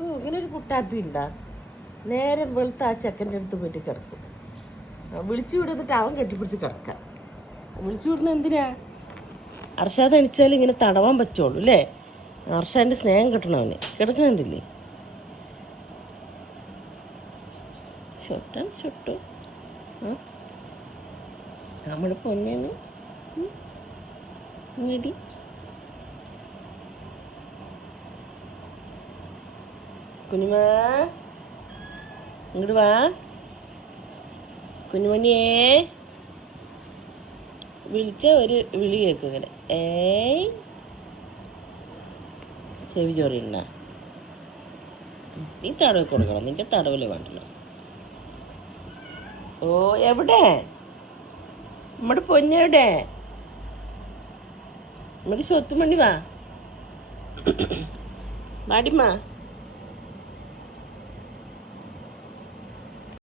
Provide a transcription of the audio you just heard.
ഓ ഇങ്ങനെ ഒരു കുട്ടാപ്പി ഉണ്ടാ. നേരം വെളുത്ത് ആ ചെക്കൻ്റെ അടുത്ത് പോയിട്ട് കിടക്കും. വിളിച്ചു വിടുന്നിട്ട് അവൻ കെട്ടിപ്പിടിച്ച് കിടക്കാം. വിളിച്ചു വിടുന്ന എന്തിനാ? അർഷാദ് അണിച്ചാൽ ഇങ്ങനെ തടവാൻ പറ്റുള്ളൂ അല്ലേ? അർഷാൻ്റെ സ്നേഹം കിട്ടണം അവന്. കിടക്കണുണ്ടില്ലേ? ഷൊട്ടാൻ ഷൊട്ടു നമ്മുടെ പൊന്നേന്ന് ഇങ്ങടി കുഞ്ഞുമാ ഇങ്ങോട്ട് വാ. കുഞ്ഞുമണിയേ വിളിച്ച ഒരു വിളി കേൾക്കും ഇങ്ങനെ. ഏയ് ചെവി ചോറിയുണ്ട. നീ തടവ് കൊടുക്കണം. നിന്റെ തടവില് വേണ്ടല്ലോ. ഓ എവിടെ നമ്മുടെ പൊന്നെവിടെ? നമ്മുടെ സ്വത്തുമണി വാ. വാടിമ്മ.